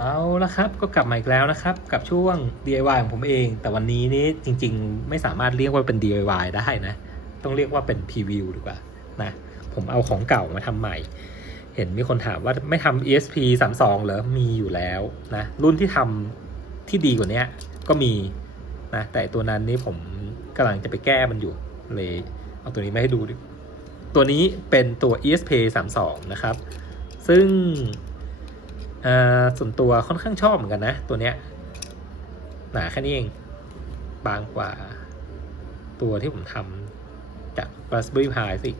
เอาละครับก็กลับมาอีกแล้วนะครับ กับช่วง DIY ของผมเอง แต่วันนี้นี่จริงๆ ไม่สามารถเรียกว่าเป็น DIY ได้นะ ต้องเรียกว่าเป็นพรีวิวดีกว่านะผมเอาของเก่ามาทำใหม่ เห็นมีคนถามว่าไม่ทำ ESP 32เหรอมีอยู่แล้วนะรุ่นที่ทำที่ดีกว่านี้ก็มีนะแต่ตัวนั้นนี่ผมกำลังจะไปแก้มันอยู่เลยเอาตัวนี้มาให้ดูดิตัวนี้เป็นตัว ESP 32นะครับซึ่ง ส่วนตัวค่อนข้างชอบเหมือนกันนะ ตัวเนี้ยหนาแค่นี้เอง บางกว่าตัวที่ผมทำจาก Raspberry Pi สิ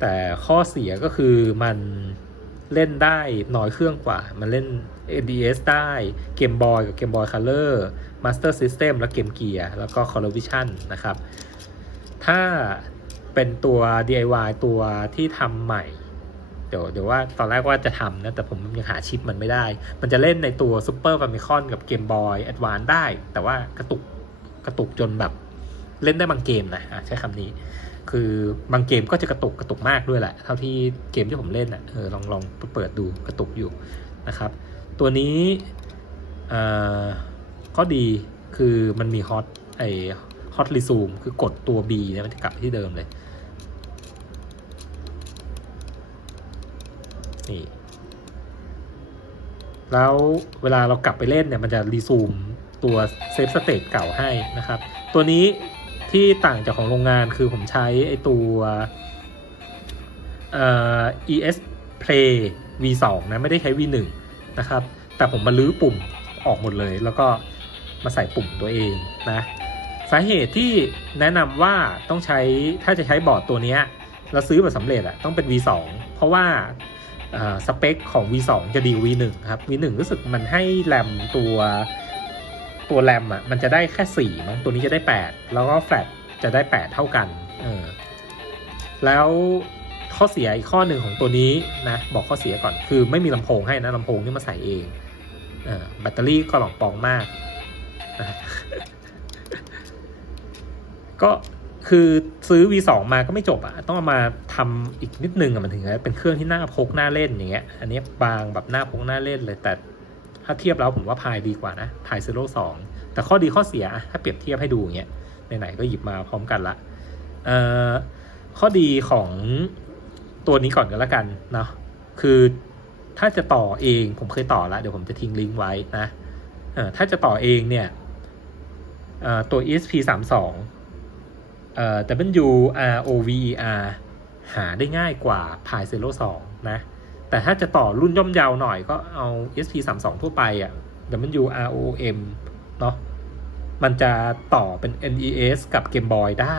แต่ข้อเสียก็คือมันเล่นได้น้อยเครื่องกว่า มันเล่น NDS ได้ Game Boy กับ Game Boy Color Master System และ Game Gear แล้วก็ Color Vision นะครับ ถ้าเป็นตัว DIY ตัวที่ทำใหม่ เดี๋ยวเดี๋ยวว่าตอนแรกว่าจะทำนะแต่ผมยังหาชิปมันไม่ได้ มันจะเล่นในตัว Super Famicom กับ Game Boy Advance ได้ แต่ว่ากระตุกกระตุกจนแบบเล่นได้บางเกมนะะใช้คำนี้ คือบางเกมก็จะกระตุกกระตุกมากด้วยแหละ เท่าที่เกมที่ผมเล่นอะเออลองลองเปิดดูกระตุกอยู่นะครับ ตัวนี้อ่าข้อดีคือมันมีฮอตไอฮอตรีซูมคือกดตัว B เนี่ยมันจะกลับไปที่เดิมเลย นี่แล้วเวลาเรากลับไปเล่นเนี่ยมันจะรีซูมตัวเซฟสเตตเก่าให้นะครับ ตัวนี้ที่ต่างจากของโรงงานคือผมใช้ไอตัวเอ่อ ES Play V2 นะไม่ได้ใช้ V1 นะครับ แต่ผมมาลื้อปุ่มออกหมดเลย แล้วก็มาใส่ปุ่มตัวเองนะสาเหตุที่แนะนำว่าต้องใช้ถ้าจะใช้บอร์ดตัวนี้เราซื้อแบบสำเร็จอะต้องเป็น V2 เพราะว่า สเปคของ V2 จะดี V1 ครับ V1 รู้สึกมันให้แรมตัวตัวแรมอะมันจะได้แค่ 4 มั้งตัวนี้จะได้ 8 แล้วก็แฟลชจะได้ 8 เท่ากันเออแล้วข้อเสียอีกข้อหนึ่งของตัวนี้นะบอกข้อเสียก่อนคือไม่มีลำโพงให้นะลำโพงนี่มาใส่เองเออแบตเตอรี่ก็หลองปองมาก ก็ คือซื้อ V2 มาก็ไม่จบอะต้องเอามาทำอีกนิดนึงอะมันถึงจะเป็นเครื่องที่น่าพกน่าเล่นอย่างเงี้ย อันนี้บางแบบน่าพกน่าเล่นเลย แต่ถ้าเทียบแล้วผมว่าพายดีกว่านะพายซีโร่สองแต่ข้อดีข้อเสียอะถ้าเปรียบเทียบให้ดูอย่างเงี้ยไหนๆก็หยิบมาพร้อมกันละเอ่อข้อดีของตัวนี้ก่อนก็แล้วกันเนาะคือถ้าจะต่อเองผมเคยต่อแล้วเดี๋ยวผมจะทิ้งลิงก์ไว้นะเอ่อถ้าจะต่อเองเนี่ยเอ่อตัว ESP 3 2 เอ่อ W R O V E R หาได้ง่ายกว่า Pi Zero 2นะ แต่ถ้าจะต่อรุ่นย่อมเยาวหน่อยก็เอา SP 3 2ทั่วไปอะ W R O M เนาะมันจะต่อเป็น NES กับ Game Boy ได้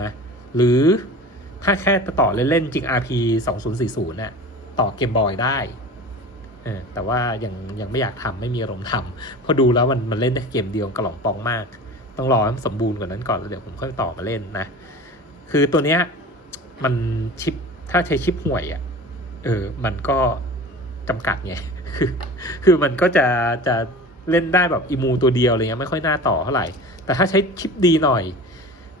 นะ หรือถ้าแค่ต่อเล่นๆ จริง RP 2040เนี่ยต่อ Game Boy ได้แต่ว่ายังยังไม่อยากทำไม่มีอารมณ์ทำเพราะดูแล้วมันมันเล่นได้เกมเดียวกระหล่องปองมาก ต้องรอให้มันสมบูรณ์กว่านั้นก่อนแล้วเดี๋ยวผมค่อยต่อมาเล่นนะ คือตัวเนี้ยมันชิปถ้าใช้ชิปห่วยอะ่ะเออ มันก็จำกัดไง คือ คือมันก็จะจะเล่นได้แบบอีมูตัวเดียวอะไรเงี้ยไม่ค่อยน่าต่อเท่าไหร่ แต่ถ้าใช้ชิปดีหน่อย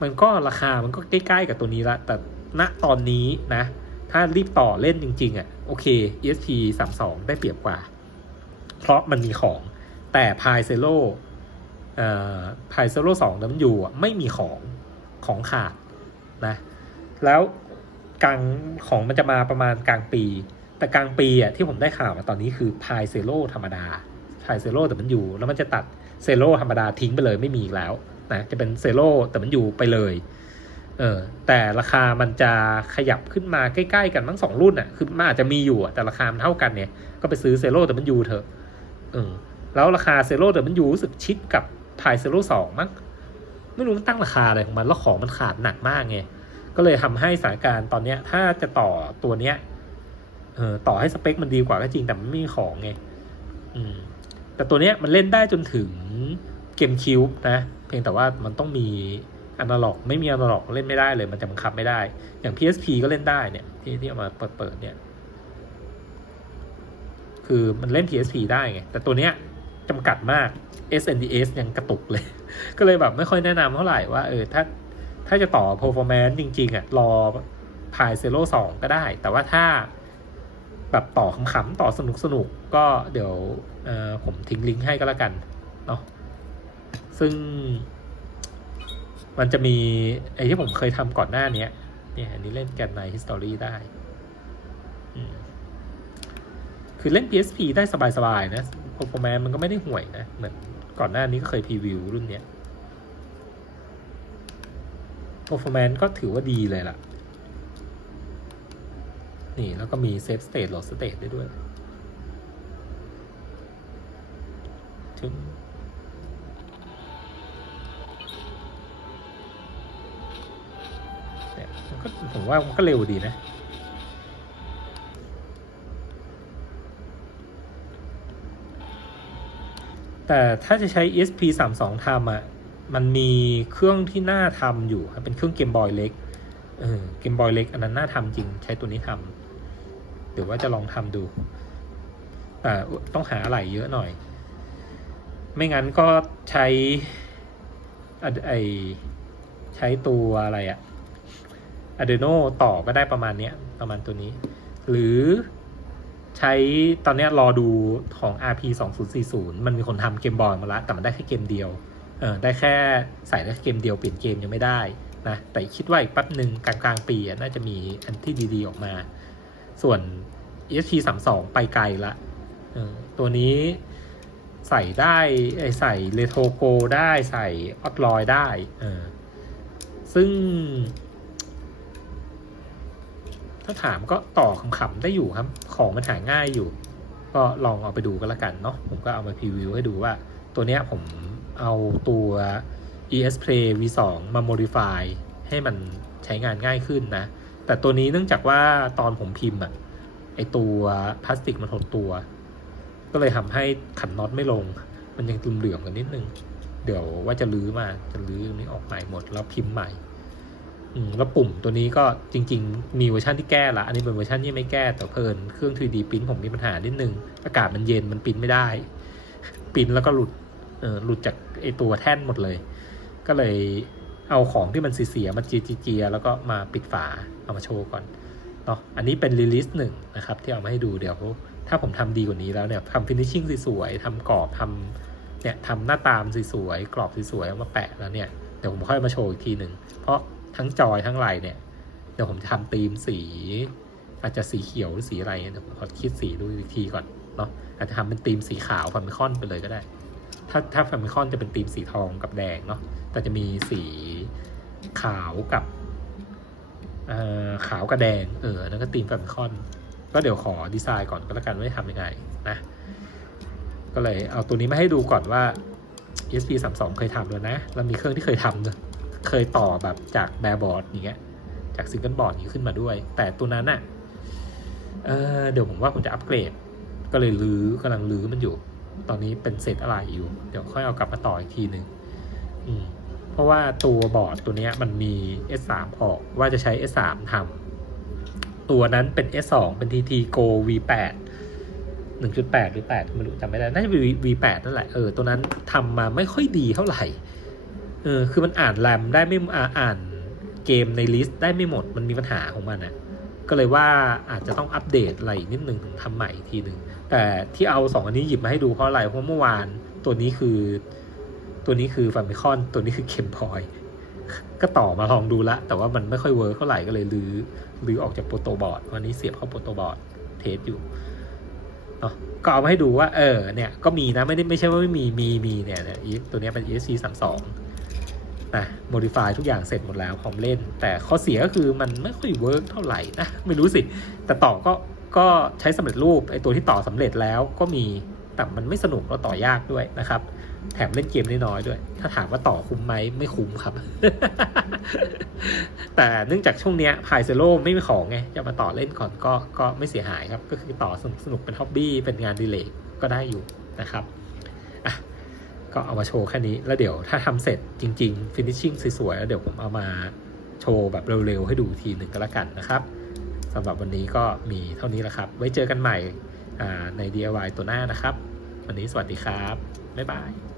มันก็ราคามันก็ใกล้ ๆ กับตัวนี้ละ แต่ณตอนนี้นะ ถ้ารีบต่อเล่นจริง ๆอะ่ะโอเค ESP 32ได้เปรียบกว่า เพราะมันมีของแต่ Pi Zero เอ่ายเซโร่สองนั้นอยู่อะไม่มีของของขาดนะแล้วกลางของมันจะมาประมาณกลางปี แต่กลางปีอะที่ผมได้ข่าวมาตอนนี้คือพายเซโร่ธรรมดาพายเซโร่แต่มันอยู่ แล้วมันจะตัดเซโร่ธรรมดาทิ้งไปเลยไม่มีอีกแล้วนะจะเป็นเซโร่แต่มันอยู่ไปเลยเออแต่ราคามันจะขยับขึ้นมาใกล้ๆกันทั้งสองรุ่นอะคือมันอาจจะมีอยู่แต่ราคามันเท่ากันเนี่ยก็ไปซื้อเซโร่แต่มันอยู่เถอะเออแล้วราคาเซโร่เดี๋ยวมันอยู่รู้สึกชิดกับ พายเซโร่สองมั้งไม่รู้มันตั้งราคาอะไรของมัน แล้วของมันขาดหนักมากไงก็เลยทำให้สถานการณ์ตอนเนี้ย ถ้าจะต่อตัวเนี้ยเออต่อให้สเปคมันดีกว่าก็จริงแต่มันไม่มีของไงอืม แต่ตัวเนี้ยมันเล่นได้จนถึงเกมคิวบ์นะ เพียงแต่ว่ามันต้องมีอนาล็อก ไม่มีอนาล็อกเล่นไม่ได้เลย มันจะบังคับไม่ได้ อย่าง PSP ก็เล่นได้เนี่ย ที่ที่เอามาเปิดเปิดเนี่ย คือมันเล่น PSP ได้ไง แต่ตัวเนี้ย จำกัดมาก SNDS ยังกระตุกเลย ก็เลยแบบไม่ค่อยแนะนำเท่าไหร่ว่าเออถ้าถ้าจะต่อ performance จริง ๆอะรอพายเซโร่สองก็ได้ แต่ว่าถ้าแบบต่อขำๆต่อสนุกๆก็เดี๋ยวเออผมทิ้งลิงก์ให้ก็แล้วกันเนาะซึ่ง มันจะมีไอ้ที่ผมเคยทำก่อนหน้านี้เนี่ยอันนี้เล่นแกนใน history ได้ คือเล่น PSP ได้สบายๆนะ performance มันก็ไม่ได้ห่วยนะ เหมือนก่อนหน้านี้ก็เคยพรีวิวรุ่นเนี้ย performance ก็ถือว่าดีเลยล่ะ นี่แล้วก็มี save state load state ได้ด้วยถึงเนี่ยก็ผมว่ามันก็เร็วดีนะ แต่ถ้าจะใช้ ESP 3 2ทำอะ มันมีเครื่องที่น่าทำอยู่ครับเป็นเครื่องเกมบอยเล็ก เออ เกมบอยเล็กอันนั้นน่าทำจริง ใช้ตัวนี้ทำเดี๋ยวว่าจะลองทำดู แต่ต้องหาอะไรเยอะหน่อย ไม่งั้นก็ใช้ไอใช้ตัวอะไรอะ Adreno ต่อก็ได้ประมาณเนี้ย ประมาณตัวนี้ หรือ ใช้ตอนนี้รอดูของ RP 2040 มันมีคนทำเกมบอยมาล้วแต่มันได้แค่เกมเดียวเออได้แค่ใส่ได้แค่เกมเดียวเปลี่ยนเกมยังไม่ได้นะแต่คิดว่าอีกแป๊บหนึ่งกลางกลางปีน่าจะมีอันที่ดีๆออกมา ส่วน ESP 32ไปไกลละออตัวนี้ใส่ได้ใส่เรโทโกได้ใส่ออตลอยได้เออซึ่ง ถ้าถามก็ต่อขำๆได้อยู่ครับ ของมันหาง่ายอยู่ ก็ลองเอาไปดูกันละกันเนาะผมก็เอามาพรีวิวให้ดูว่า ตัวเนี้ยผมเอาตัว ES Play V2 มา modify ให้มันใช้งานง่ายขึ้นนะ แต่ตัวนี้เนื่องจากว่าตอนผมพิมพ์อะไอตัวพลาสติกมันหดตัว ก็เลยทำให้ขันน็อตไม่ลง มันยังตุมเหลื่อมกันนิดนึง เดี๋ยวว่าจะลื้อมาจะลื้อนี้ออกใหม่หมดแล้วพิมพ์ใหม่ แล้วปุ่มตัวนี้ก็จริง ๆ มีเวอร์ชันที่แก้ละอันนี้เป็นเวอร์ชันที่ไม่แก้แต่เพลินเครื่อง 3D ปริ้นผมมีปัญหานิดนึง อากาศมันเย็นมันปริ้นไม่ได้ปริ้นแล้วก็หลุดเออหลุดจากไอตัวแท่นหมดเลย ก็เลยเอาของที่มันเสียๆมาเจียๆแล้วก็มาปิดฝาเอามาโชว์ก่อนเนาะอันนี้เป็นรีลิสหนึ่งนะครับ ที่เอามาให้ดูเดี๋ยวถ้าผมทำดีกว่านี้แล้วเนี่ยทำฟินิชชิ่งสวยๆทำกรอบทำเนี่ยทำหน้าตามสวยๆกรอบสวยๆเอามาแปะแล้วเนี่ยเดี๋ยวผมค่อยมาโชว์อีกทีหนึ่งเพราะ ทั้งจอยทั้งไหลเนี่ยเดี๋ยวผมจะทำธีมสี อาจจะสีเขียวหรือสีอะไรเนี่ยเดี๋ยวผมขอคิดสีดูอีกทีก่อนเนาะอาจจะทำเป็นธีมสีขาวฟามิคอนไปเลยก็ได้ ถ้าถ้าฟามิคอนจะเป็นธีมสีทองกับแดงเนาะแต่จะมีสีขาวกับเอ่อขาวกับแดงเออนั่นก็ธีมแฟมิคอน ก็เดี๋ยวขอดีไซน์ก่อนก็แล้วกันว่าจะทำยังไงนะ ก็เลยเอาตัวนี้มาให้ดูก่อนว่า ESP 3 2เคยทำแล้วนะ แล้วมีเครื่องที่เคยทำนะ เคยต่อแบบจากแบร์บอร์ดอย่างเงี้ยจากซิงเกิลบอร์ดนี้ขึ้นมาด้วย แต่ตัวนั้นน่ะเออเดี๋ยวผมว่าผมจะอัปเกรด ก็เลยรื้อกำลังรื้อมันอยู่ ตอนนี้เป็นเศษอะไรอยู่ เดี๋ยวค่อยเอากลับมาต่ออีกทีหนึ่งเพราะว่าตัวบอร์ดตัวเนี้ยมันมี S3 ออกว่าจะใช้ S3 ทำตัวนั้นเป็น S2 เป็น TT Go V8 1.8 หรือ 8 ไม่รู้จำไม่ได้ น่าจะเป็น V8 นั่นแหละ เออ ตัวนั้นทำมาไม่ค่อยดีเท่าไหร่ เออคือมันอ่านแรมได้ไม่อ่าอ่านเกมในลิสต์ได้ไม่หมดมันมีปัญหาของมันนะก็เลยว่าอาจจะต้องอัปเดตอะไรนิดนึงทำใหม่อีกทีหนึ่งแต่ที่เอาสองอันนี้หยิบมาให้ดูเพราะอะไรเพราะเมื่อวานตัวนี้คือ ตัวนี้คือฟาร์มิคอนตัวนี้คือเกมพอยก็ต่อมาลองดูละ แต่ว่ามันไม่ค่อยเวิร์กเท่าไหร่ก็เลยลื้อลื้อออกจากโปรโตบอร์ดวันนี้เสียบเข้าโปรโตบอร์ดเทสอยู่เนาะก็เอามาให้ดูว่า เออเนี่ย ก็มีนะไม่ได้ไม่ใช่ว่าไม่มีมีมีเนี่ยเนี่ยตัวนี้เป็น ESC 3 2 นะ modify ทุกอย่างเสร็จหมดแล้วพร้อมเล่น แต่ข้อเสียก็คือมันไม่ค่อยเวิร์กเท่าไหร่นะ ไม่รู้สิ แต่ต่อก็ก็ใช้สำเร็จรูปไอตัวที่ต่อสำเร็จแล้วก็มีแต่มันไม่สนุกแล้วต่อยากด้วยนะครับ แถมเล่นเกมได้น้อยด้วย ถ้าถามว่าต่อคุ้มไหมไม่คุ้มครับ แต่เนื่องจากช่วงเนี้ยพายเซโลไม่มีของไงจะมาต่อเล่นก่อนก็ก็ไม่เสียหายครับ ก็คือต่อสนุกสนุกเป็นฮ็อบบี้เป็นงานดีเลย์ก็ได้อยู่นะครับอะ ก็เอามาโชว์แค่นี้ แล้วเดี๋ยวถ้าทำเสร็จจริงๆฟินิชชิ่งสวยๆ แล้วเดี๋ยวผมเอามาโชว์แบบเร็ว ๆ ให้ดูทีหนึ่งก็แล้วกันนะครับสำหรับวันนี้ก็มีเท่านี้แหละครับ ไว้เจอกันใหม่ใน DIY ตัวหน้านะครับ วันนี้สวัสดีครับ บ๊ายบาย